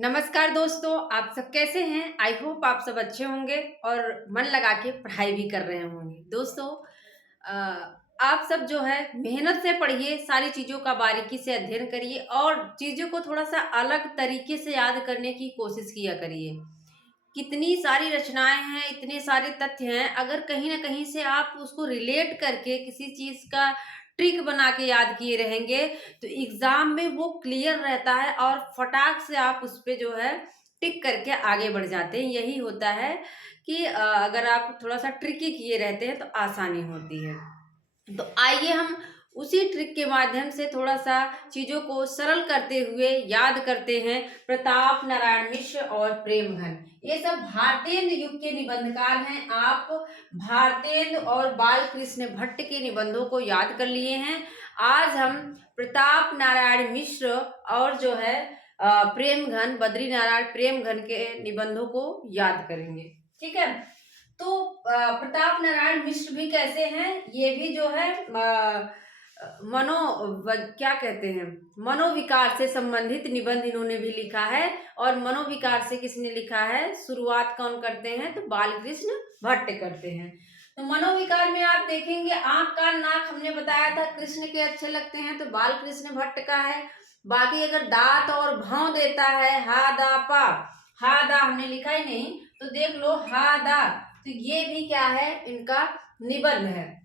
नमस्कार दोस्तों, आप सब कैसे हैं? आई होप आप सब अच्छे होंगे और मन लगा के पढ़ाई भी कर रहे होंगे। दोस्तों, अ, आप सब जो है मेहनत से पढ़िए, सारी चीज़ों का बारीकी से अध्ययन करिए और चीज़ों को थोड़ा-सा अलग तरीके से याद करने की कोशिश किया करिए। कितनी सारी रचनाएँ हैं, इतने सारे तथ्य हैं, अगर कहीं न कहीं से आप उसको रिलेट करके किसी चीज़ का ट्रिक बना के याद किए रहेंगे, तो एग्ज़ाम में वो क्लियर रहता है और फटाक से आप उस पे जो है टिक करके आगे बढ़ जाते हैं। यही होता है कि अगर आप थोड़ा-सा ट्रिकी किए रहते हैं, तो आसानी होती है। तो आइए हम उसी ट्रिक के माध्यम से थोड़ा-सा चीज़ों को सरल करते हुए याद करते हैं प्रताप नारायण मिश्र और प्रेमघन। ये सब भारतेंदु युग के निबंधकार हैं। आप भारतेंदु और बालकृष्ण भट्ट के निबंधों को याद कर लिए हैं। आज हम प्रताप नारायण मिश्र और जो है प्रेमघन, बद्री नारायण प्रेमघन के निबंधों को याद करेंगे। ठीक है? तो प्रताप नारायण मिश्र भी कैसे हैं, ये भी जो है मनो क्या कहते हैं, मनोविकार से संबंधित निबंध इन्होंने भी लिखा है। और मनोविकार से किसने लिखा है, शुरुआत कौन करते हैं, तो बालकृष्ण भट्ट करते हैं। तो मनोविकार में आप देखेंगे आंख कान नाक हमने बताया था कृष्ण के अच्छे लगते हैं, तो बालकृष्ण भट्ट का है। बाकी अगर दांत और भाव देता है, हा दा पा, हा दा हमने लिखा ही नहीं, तो देख लो हा दा, तो ये भी क्या है, इनका निबंध है।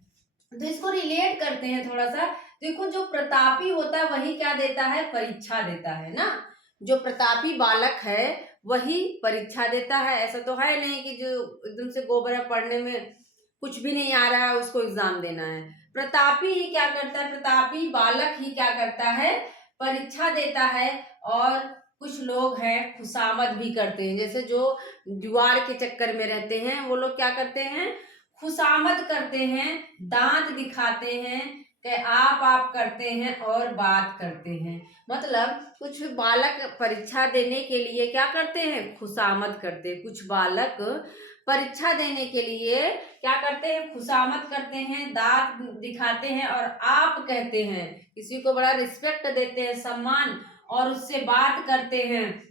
तो इसको रिलेट करते हैं थोड़ा सा। देखो, जो प्रतापी होता है वही क्या देता है, परीक्षा देता है ना। जो प्रतापी बालक है वही परीक्षा देता है। ऐसा तो है नहीं कि जो एकदम से गोबरा पढ़ने में कुछ भी नहीं आ रहा है उसको एग्जाम देना है। प्रतापी ही क्या करता है, प्रतापी बालक ही क्या करता है, परीक्षा देता है। और कुछ लोग हैं खुशामद भी करते हैं, जैसे जो जुआर के चक्कर में रहते हैं वो लोग क्या करते हैं, खुशामद करते हैं, दांत दिखाते हैं, कि आप करते हैं और बात करते हैं। मतलब कुछ बालक परीक्षा देने के लिए क्या करते हैं, खुशामद करते हैं। कुछ बालक परीक्षा देने के लिए क्या करते हैं, खुशामद करते हैं, दांत दिखाते हैं और आप कहते हैं। किसी को बड़ा रिस्पेक्ट देते हैं, सम्मान, और उससे बात करते हैं।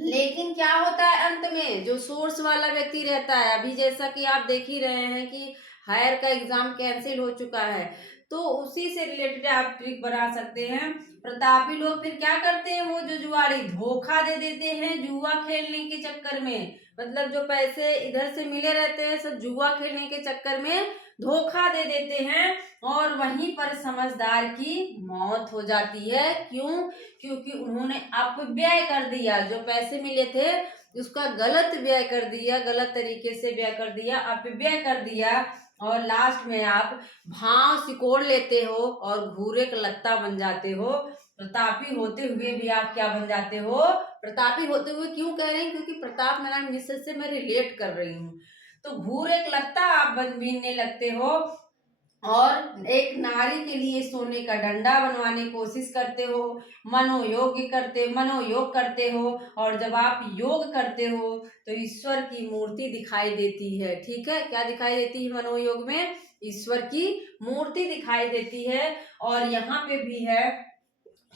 लेकिन क्या होता है अंत में, जो सोर्स वाला व्यक्ति रहता है, अभी जैसा कि आप देख ही रहे हैं कि हायर का एग्जाम कैंसिल हो चुका है, तो उसी से रिलेटेड आप ट्रिक बना सकते हैं। प्रतापी लोग फिर क्या करते हैं, वो जो जुआरी धोखा दे देते हैं जुआ खेलने के चक्कर में। मतलब जो पैसे इधर से मिले रहते हैं सब जुआ खेलने के चक्कर में धोखा दे देते हैं, और वहीं पर समझदार की मौत हो जाती है। क्यों? क्योंकि उन्होंने अपव्यय कर दिया, जो पैसे मिले थे उसका गलत व्यय कर दिया, गलत तरीके से व्यय कर दिया, अपव्यय कर दिया। और लास्ट में आप भाव सिकोड़ लेते हो और घूरे का लत्ता बन जाते हो। प्रतापी होते हुए भी आप क्या बन जाते हो, प्रतापी होते हुए क्यों कह रहे हैं, क्योंकि प्रताप नारायण मिश्र से मैं रिलेट कर रही हूँ। तो घूरे का लत्ता आप बीनने लगते हो और एक नारी के लिए सोने का डंडा बनवाने की कोशिश करते हो। मनोयोग करते हो, और जब आप योग करते हो तो ईश्वर की मूर्ति दिखाई देती है। ठीक है, क्या दिखाई देती है मनोयोग में, ईश्वर की मूर्ति दिखाई देती है। और यहाँ पे भी है,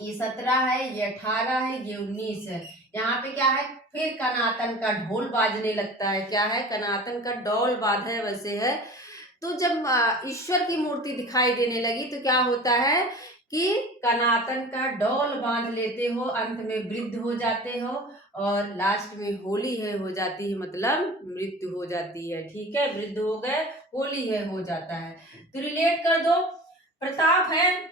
ये 17 है, ये 18 है, ये 19 है। यहाँ पे क्या है, फिर कनातन का ढोल बाजने लगता है। क्या है, कनातन का डोल बाधा वैसे है। तो जब ईश्वर की मूर्ति दिखाई देने लगी तो क्या होता है कि कनातन का डोल बांध लेते हो, अंत में वृद्ध हो जाते हो, और लास्ट में होली है हो जाती है, मतलब मृत्यु हो जाती है। ठीक है, वृद्ध हो गए, होली है हो जाता है। तो रिलेट कर दो, प्रताप है,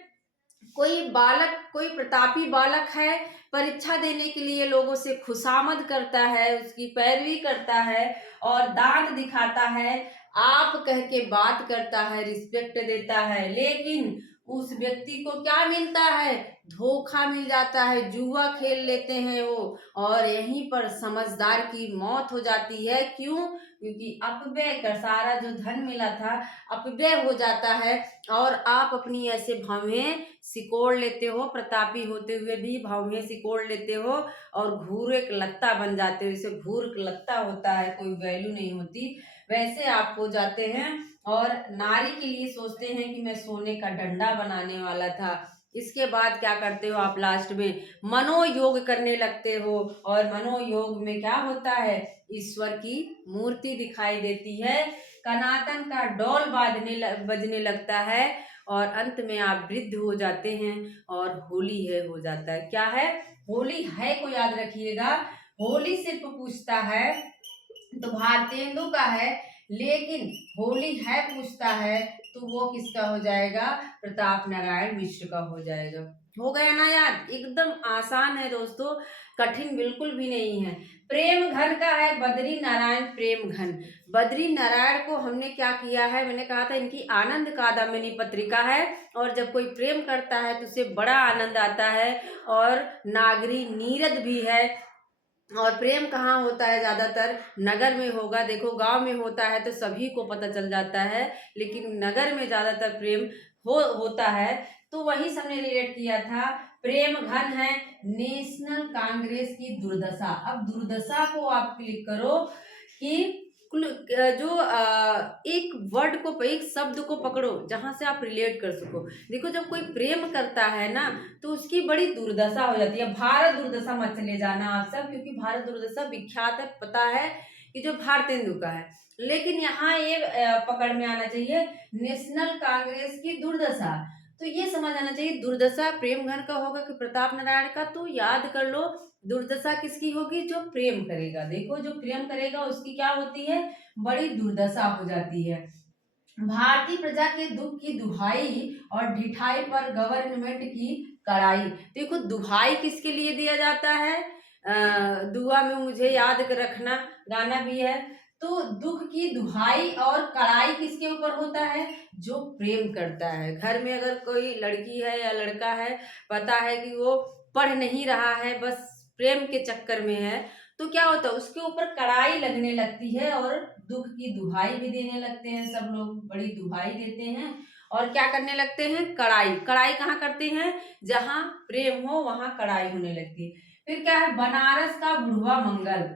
कोई बालक, कोई प्रतापी बालक है, परीक्षा देने के लिए लोगों से खुशामद करता है, उसकी पैरवी करता है और दांत दिखाता है, आप कह के बात करता है, रिस्पेक्ट देता है। लेकिन उस व्यक्ति को क्या मिलता है, धोखा मिल जाता है, जुआ खेल लेते हैं वो, और यहीं पर समझदार की मौत हो जाती है। क्यों? क्योंकि अपव्यय का सारा जो धन मिला था अपव्यय हो जाता है, और आप अपनी ऐसे भावें सिकोड़ लेते हो, प्रतापी होते हुए भी भावें सिकोड़ लेते हो और घूर एक लत्ता बन जाते हो। इसे घूर एक लत्ता होता है, कोई वैल्यू नहीं होती, वैसे आप हो जाते हैं। और नारी के लिए सोचते हैं कि मैं सोने का डंडा बनाने वाला था, इसके बाद क्या करते हो आप लास्ट में मनोयोग करने लगते हो, और मनोयोग में क्या होता है, ईश्वर की मूर्ति दिखाई देती है, कनातन का डोल बजने लगता है, और अंत में आप वृद्ध हो जाते हैं और होली है हो जाता है। क्या है, होली है को याद रखिएगा। होली सिर्फ पूछता है तो भारतेंदु का है, लेकिन होली है पूछता है तो वो किसका हो जाएगा, प्रताप नारायण मिश्र का हो जाएगा। हो गया ना याद, एकदम आसान है दोस्तों, कठिन बिल्कुल भी नहीं है। प्रेम घन का है बद्री नारायण प्रेम घन। बद्री नारायण को हमने क्या किया है, मैंने कहा था इनकी आनंद कादम्बिनी पत्रिका है, और जब कोई प्रेम करता है तो उसे बड़ा आनंद आता है, और नागरी नीरद भी है। और प्रेम कहाँ होता है, ज्यादातर नगर में होगा, देखो गांव में होता है तो सभी को पता चल जाता है, लेकिन नगर में ज्यादातर प्रेम होता है। तो वही सबने रिलेट किया था। प्रेम घन है नेशनल कांग्रेस की दुर्दशा। अब दुर्दशा को आप क्लिक करो कि जो एक वर्ड को, एक शब्द को पकड़ो जहां से आप रिलेट कर सको। देखो जब कोई प्रेम करता है ना तो उसकी बड़ी दुर्दशा हो जाती है। भारत दुर्दशा मत चले जाना आप सब, क्योंकि भारत दुर्दशा विख्यात है, पता है कि जो भारतेंदु का है, लेकिन यहाँ ये पकड़ में आना चाहिए नेशनल कांग्रेस की दुर्दशा। तो ये समझ आना चाहिए दुर्दशा प्रेम घन का होगा कि प्रताप नारायण का, तो याद कर लो दुर्दशा किसकी होगी, जो प्रेम करेगा। देखो जो प्रेम करेगा उसकी क्या होती है, बड़ी दुर्दशा हो जाती है। भारतीय प्रजा के दुख की दुहाई और ढिठाई पर गवर्नमेंट की कड़ाई। देखो दुहाई किसके लिए दिया जाता है, दुआ में मुझे याद रखना गाना भी है। तो दुख की दुहाई और कड़ाई किसके ऊपर होता है, जो प्रेम करता है। घर में अगर कोई लड़की है या लड़का है, पता है कि वो पढ़ नहीं रहा है, बस प्रेम के चक्कर में है, तो क्या होता है उसके ऊपर कड़ाई लगने लगती है, और दुख की दुहाई भी देने लगते हैं, सब लोग बड़ी दुहाई देते हैं, और क्या करने लगते हैं, कड़ाई। कड़ाई कहाँ करते हैं, जहां प्रेम हो वहां कड़ाई होने लगती है। फिर क्या है, बनारस का बुढ़वा मंगल।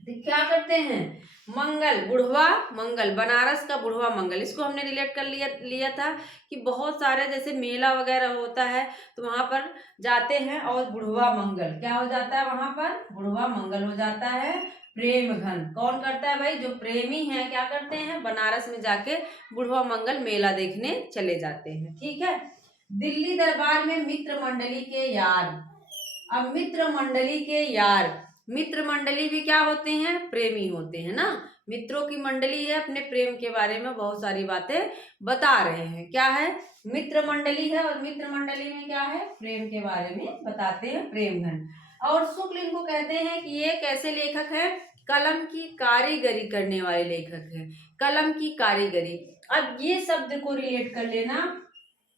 तो क्या करते हैं, मंगल, बुढ़वा मंगल, बनारस का बुढ़वा मंगल। इसको हमने रिलेट कर लिया था कि बहुत सारे जैसे मेला वगैरह होता है तो वहां पर जाते हैं, और बुढ़वा मंगल क्या हो जाता है, वहां पर बुढ़वा मंगल हो जाता है। प्रेम घन कौन करता है भाई, जो प्रेमी है क्या करते हैं, बनारस में जाके बुढ़वा मंगल मेला देखने चले जाते हैं। ठीक है। दिल्ली दरबार में मित्र मंडली के यार। अब मित्र मंडली के यार, मित्र मंडली भी क्या होते हैं, प्रेमी होते हैं ना। मित्रों की मंडली है, अपने प्रेम के बारे में बहुत सारी बातें बता रहे हैं। क्या है, मित्र मंडली है, और मित्र मंडली में क्या है, प्रेम के बारे में बताते हैं, प्रेम घन। और शुक्ल इनको कहते हैं कि ये कैसे लेखक है, कलम की कारीगरी करने वाले लेखक है। कलम की कारीगरी, अब ये शब्द को रिलेट कर लेना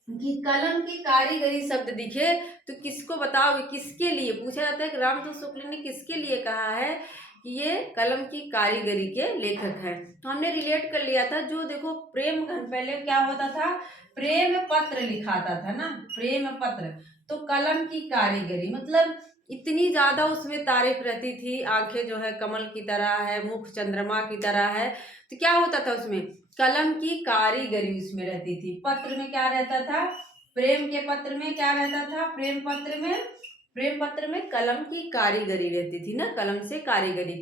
कि कलम की कारीगरी शब्द दिखे तो किसको बताओगे, किसके लिए पूछा जाता है कि रामचंद्र शुक्ल ने किसके लिए कहा है कि ये कलम की कारीगरी के लेखक हैं। तो हमने रिलेट कर लिया था। जो देखो प्रेम घन पहले क्या होता था, प्रेम पत्र लिखाता था ना, प्रेम पत्र। तो कलम की कारीगरी मतलब इतनी ज्यादा उसमें तारीफ रहती थी, आंखें जो है कमल की तरह है, मुख चंद्रमा की तरह है। तो क्या होता था उसमें, कलम की कारीगरी उसमें रहती थी। पत्र में क्या रहता था, प्रेम के पत्र में क्या रहता था, प्रेम पत्र में कलम की कारीगरी रहती थी ना, कलम से कारीगरी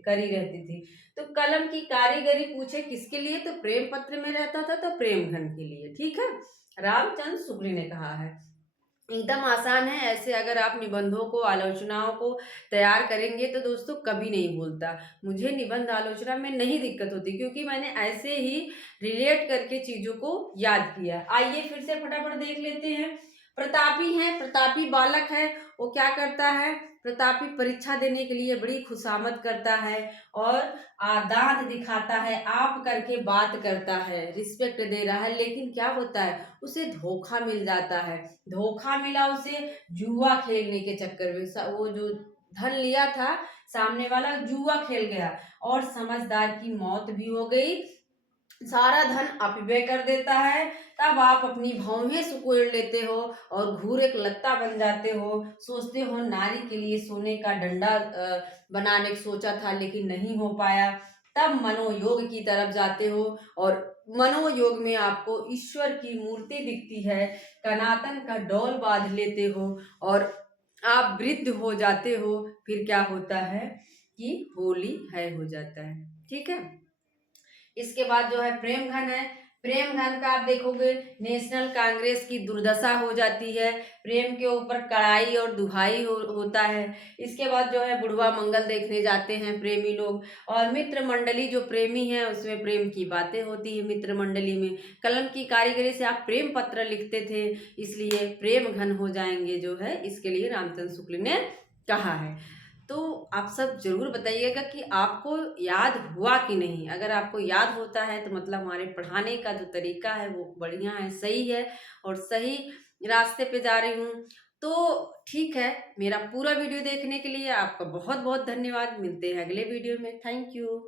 करी रहती थी। तो कलम की कारीगरी पूछे किसके लिए, तो प्रेम पत्र में रहता था, तो प्रेम घन के लिए। ठीक है, रामचंद्र शुक्ल ने कहा है। एकदम आसान है। ऐसे अगर आप निबंधों को, आलोचनाओं को तैयार करेंगे तो दोस्तों कभी नहीं भूलता। मुझे निबंध आलोचना में नहीं दिक्कत होती, क्योंकि मैंने ऐसे ही रिलेट करके चीजों को याद किया। आइए फिर से फटाफट देख लेते हैं। प्रतापी है, प्रतापी बालक है, वो क्या करता है, प्रतापी परीक्षा देने के लिए बड़ी खुशामद करता है, और दांत दिखाता है, आप करके बात करता है, रिस्पेक्ट दे रहा है, लेकिन क्या होता है उसे धोखा मिल जाता है। धोखा मिला उसे जुआ खेलने के चक्कर में, वो जो धन लिया था सामने वाला जुआ खेल गया, और समझदार की मौत भी हो गई, सारा धन अपव्यय कर देता है। तब आप अपनी भौहें सुकोड़ लेते हो और घूर एक लत्ता बन जाते हो। सोचते हो नारी के लिए सोने का डंडा बनाने का सोचा था, लेकिन नहीं हो पाया। तब मनोयोग की तरफ जाते हो और मनोयोग में आपको ईश्वर की मूर्ति दिखती है, कनातन का डोल बांध लेते हो और आप वृद्ध हो जाते हो। फिर क्या होता है कि होली है हो जाता है। ठीक है। इसके बाद जो है प्रेम घन है। प्रेम घन का आप देखोगे नेशनल कांग्रेस की दुर्दशा हो जाती है, प्रेम के ऊपर कड़ाई और दुहाई होता है। इसके बाद जो है बुढ़वा मंगल देखने जाते हैं प्रेमी लोग, और मित्र मंडली जो प्रेमी है उसमें प्रेम की बातें होती है। मित्र मंडली में कलम की कारीगरी से आप प्रेम पत्र लिखते थे, इसलिए प्रेम घन हो जाएंगे जो है, इसके लिए रामचंद्र शुक्ल ने कहा है। तो आप सब ज़रूर बताइएगा कि आपको याद हुआ कि नहीं। अगर आपको याद होता है तो मतलब हमारे पढ़ाने का जो तरीका है वो बढ़िया है, सही है और सही रास्ते पे जा रही हूँ। तो ठीक है, मेरा पूरा वीडियो देखने के लिए आपका बहुत बहुत धन्यवाद। मिलते हैं अगले वीडियो में। Thank you.